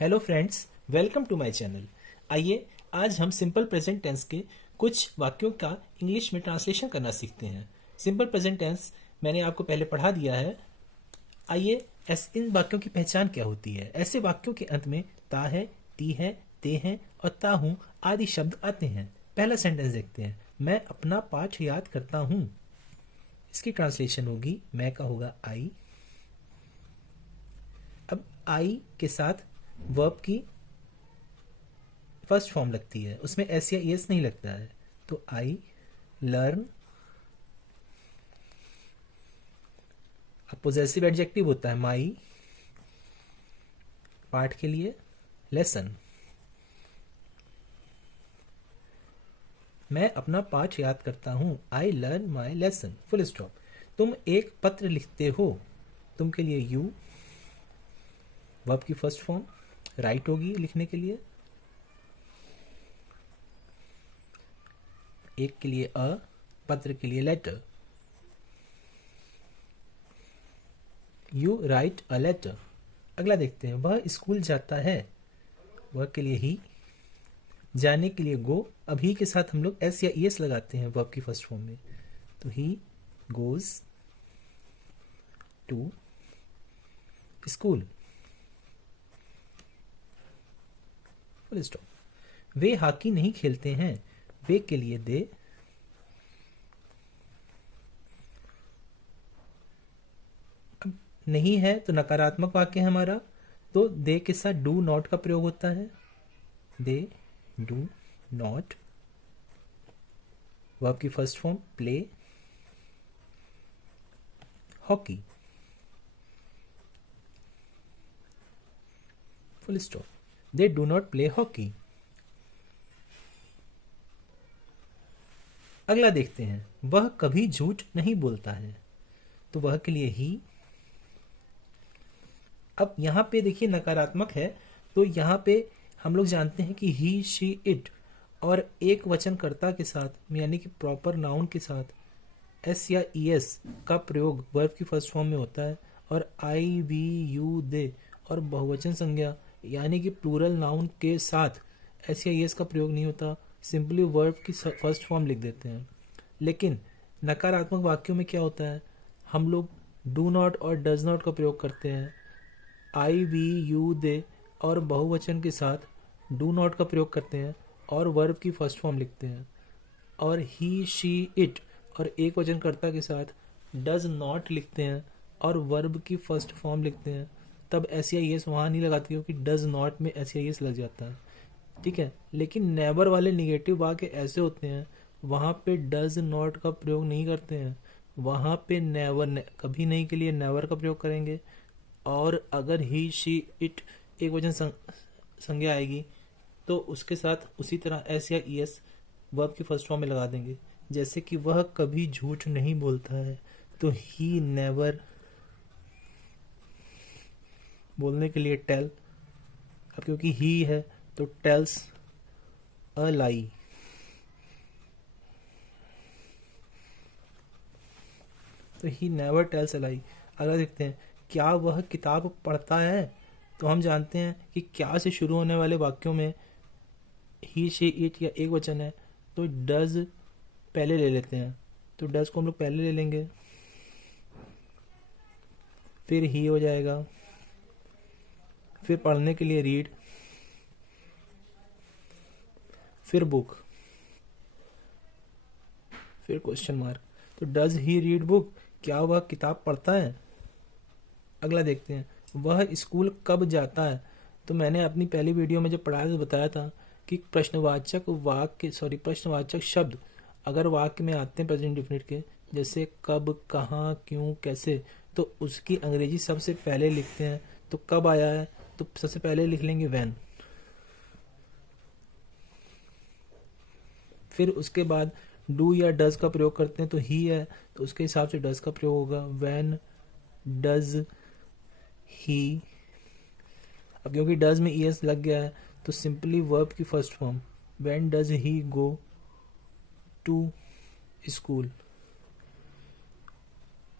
Hello friends, welcome to my channel. आइए आज हम सिंपल प्रेजेंट टेंस के कुछ वाक्यों का इंग्लिश में ट्रांसलेशन करना सीखते हैं। सिंपल प्रेजेंट टेंस मैंने आपको पहले पढ़ा दिया है। आइए इन वाक्यों की पहचान क्या होती है। ऐसे वाक्यों के अंत में ता है, ती है, ते हैं और ता हूं आदि शब्द आते हैं। पहला सेंटेंस देखते हैं। मैं अपना पाठ याद करता हूं। इसकी ट्रांसलेशन होगी, मैं का होगा आई। अब आई के साथ वर्ब की फर्स्ट फॉर्म लगती है, उसमें एस या एस नहीं लगता है, तो आई लर्न। अब पोजेसिव एडजेक्टिव होता है माई, पाठ के लिए लेसन। मैं अपना पाठ याद करता हूं, I learn my lesson, full stop. तुम एक पत्र लिखते हो, तुम के लिए यू, वर्ब की फर्स्ट फॉर्म राइट होगी लिखने के लिए। एक के लिए अ, पत्र के लिए letter, you write a letter. अगला देखते हैं। वह स्कूल जाता है, वह के लिए ही, जाने के लिए गो। अब ही के साथ हम लोग एस या एस लगाते हैं वर्ब की फर्स्ट फॉर्म में, तो he goes to school, full stop. वे हॉकी नहीं खेलते हैं, वे के लिए दे, अब नहीं है तो नकारात्मक वाक्य है हमारा, तो दे के साथ डू नॉट का प्रयोग होता है। दे डू नॉट, वर्ब की first form play hockey, full stop. They do not play hockey. अगला देखते हैं। वह कभी झूठ नहीं बोलता है, तो वह के लिए ही। अब यहां पे देखिए नकारात्मक है, तो यहां पे हम लोग जानते हैं कि ही शी इट और एक वचनकर्ता के साथ यानी कि प्रॉपर नाउन के साथ एस या एस का प्रयोग वर्ब की फर्स्ट फॉर्म में होता है, और आई वी यू दे और बहुवचन संज्ञा यानी कि प्लूरल नाउन के साथ एस या एस का प्रयोग नहीं होता, सिंपली वर्ब की फर्स्ट फॉर्म लिख देते हैं। लेकिन नकारात्मक वाक्यों में क्या होता है, हम लोग डू नॉट और डज नॉट का प्रयोग करते हैं। आई वी यू दे और बहुवचन के साथ डू नॉट का प्रयोग करते हैं और वर्ब की फर्स्ट फॉर्म लिखते हैं, और ही शी इट और एक वचनकर्ता के साथ डज नॉट लिखते हैं और वर्ब की फर्स्ट फॉर्म लिखते हैं। तब एस या एस वहाँ नहीं लगाती, क्योंकि डज नॉट में एस या एस लग जाता है, ठीक है। लेकिन नेवर वाले निगेटिव वाक्य ऐसे होते हैं, वहाँ पे डज नॉट का प्रयोग नहीं करते हैं, वहाँ पे नेवर कभी नहीं के लिए नेवर का प्रयोग करेंगे, और अगर ही शी इट एक वचन संज्ञा आएगी तो उसके साथ उसी तरह एस या एस वर्ब की फर्स्ट फॉर्म में लगा देंगे। जैसे कि वह कभी झूठ नहीं बोलता है, तो ही नेवर, बोलने के लिए टेल, अब क्योंकि ही है तो टेल्स अ लाई, तो ही नेवर टेल्स अ लाई। अगर देखते हैं क्या वह किताब पढ़ता है, तो हम जानते हैं कि क्या से शुरू होने वाले वाक्यों में ही शी इट या एक वचन है, तो डज पहले ले लेते हैं, तो डज को हम लोग पहले ले लेंगे, फिर ही हो जाएगा, फिर पढ़ने के लिए रीड, फिर बुक, फिर क्वेश्चन मार्क। तो डज ही रीड बुक, क्या वह किताब पढ़ता है। अगला देखते हैं। वह स्कूल कब जाता है, तो मैंने अपनी पहली वीडियो में जब पढ़ाया तो बताया था कि प्रश्नवाचक शब्द अगर वाक्य में आते हैं प्रेजेंट डिफिनिट के, जैसे कब, कहाँ, क्यों, कैसे, तो उसकी अंग्रेजी सबसे पहले लिखते हैं। तो कब आया है, तो सबसे पहले लिख लेंगे व्हेन, फिर उसके बाद डू या डज का प्रयोग करते हैं, तो ही है तो उसके हिसाब से डज का प्रयोग होगा, व्हेन डज ही। अब क्योंकि डज में ईएस लग गया है, तो सिंपली वर्ब की first form when does he go to school,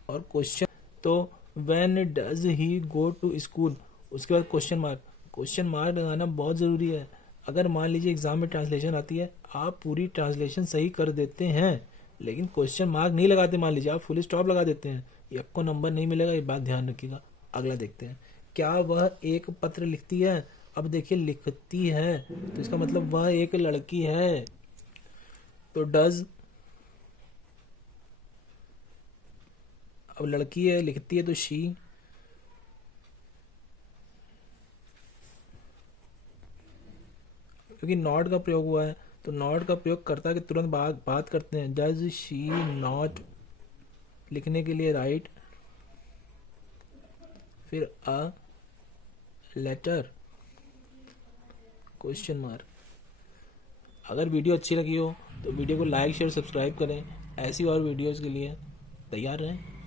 और क्वेश्चन तो when does he go to school, उसके बाद क्वेश्चन मार्क, क्वेश्चन मार्क लगाना बहुत ज़रूरी है। अगर मान लीजिए एग्जाम में ट्रांसलेशन आती है, आप पूरी ट्रांसलेशन सही कर देते हैं लेकिन क्वेश्चन मार्क नहीं लगाते, मान लीजिए आप फुल स्टॉप लगा देते हैं, ये आपको नंबर नहीं मिलेगा, ये बात ध्यान रखिएगा। अगला देखते हैं, क्या वह एक पत्र लिखती है? अब देखिए लिखती है तो इसका मतलब वह एक लड़की है, तो डज। अब लड़की है, लिखती है, तो शी। क्योंकि नॉट का प्रयोग हुआ है तो नॉट का प्रयोग करता के तुरंत बात करते हैं। डज शी नॉट लिखने के लिए राइट, फिर अ लेटर, क्वेश्चन मार्क। अगर वीडियो अच्छी लगी हो तो वीडियो को लाइक शेयर सब्सक्राइब करें। ऐसी और वीडियोस के लिए तैयार रहें।